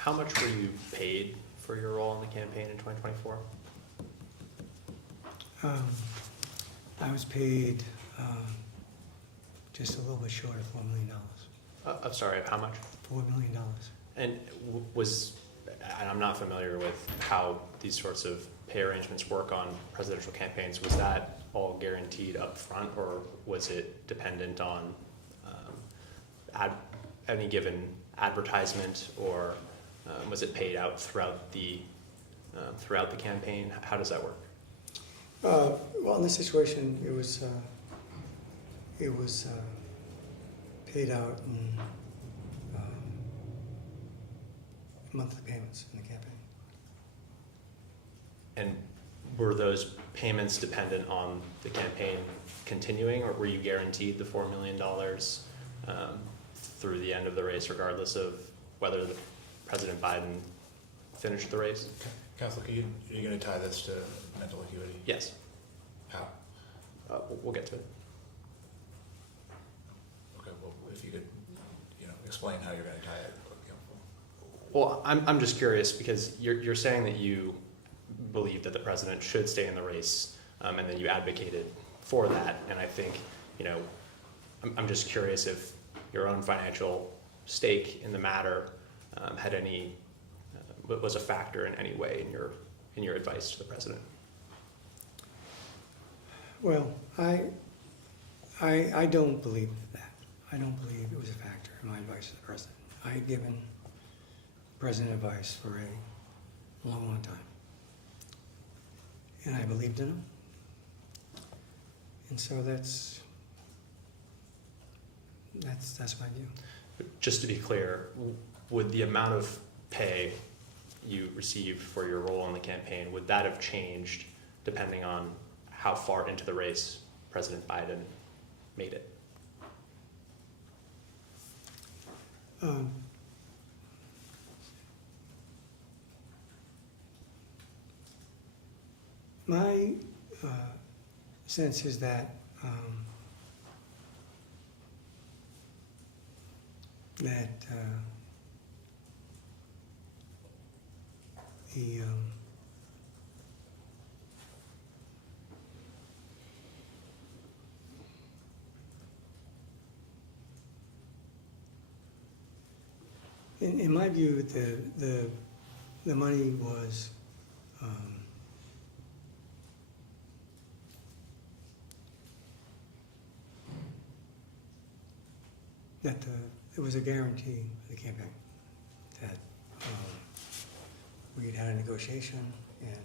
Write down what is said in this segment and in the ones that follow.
How much were you paid for your role in the campaign in 2024? I was paid just a little bit short of $4 million. I'm sorry, how much? $4 million. And and I'm not familiar with how these sorts of pay arrangements work on presidential campaigns. Was that all guaranteed up front, or was it dependent on any given advertisement, or was it paid out throughout the campaign? How does that work? Well, in this situation, it was paid out in monthly payments in the campaign. And were those payments dependent on the campaign continuing, or were you guaranteed the $4 million through the end of the race, regardless of whether President Biden finished the race? Council, are you going to tie this to mental acuity? Yes. How? We'll get to it. Okay, well, if you could, explain how you're going to tie it. Well, I'm just curious, because you're saying that you believe that the president should stay in the race, and then you advocated for that. And I think, I'm just curious if your own financial stake in the matter had any was a factor in any way in your advice to the president. Well, I don't believe that. I don't believe it was a factor in my advice to the president. I had given president advice for a long, long time, and I believed in him. And so that's my view. Just to be clear, would the amount of pay you received for your role in the campaign, would that have changed depending on how far into the race President Biden made it? My sense is that in my view, the money was that it was a guarantee for the campaign that we had had a negotiation, and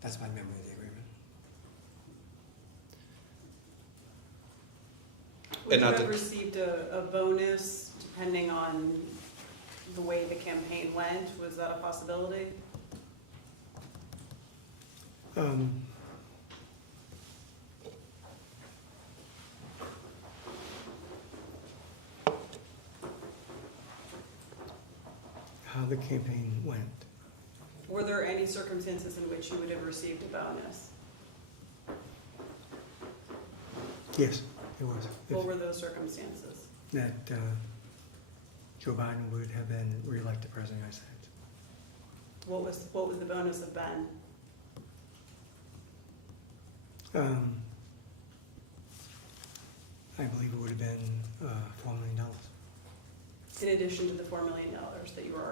that's my memory of the agreement. Would you have received a bonus depending on the way the campaign went? Was that a possibility? How the campaign went. Were there any circumstances in which you would have received a bonus? Yes, it was. What were those circumstances? That Joe Biden would have been reelected president of the United States. What would the bonus have been? I believe it would have been $4 million. In addition to the $4 million that you were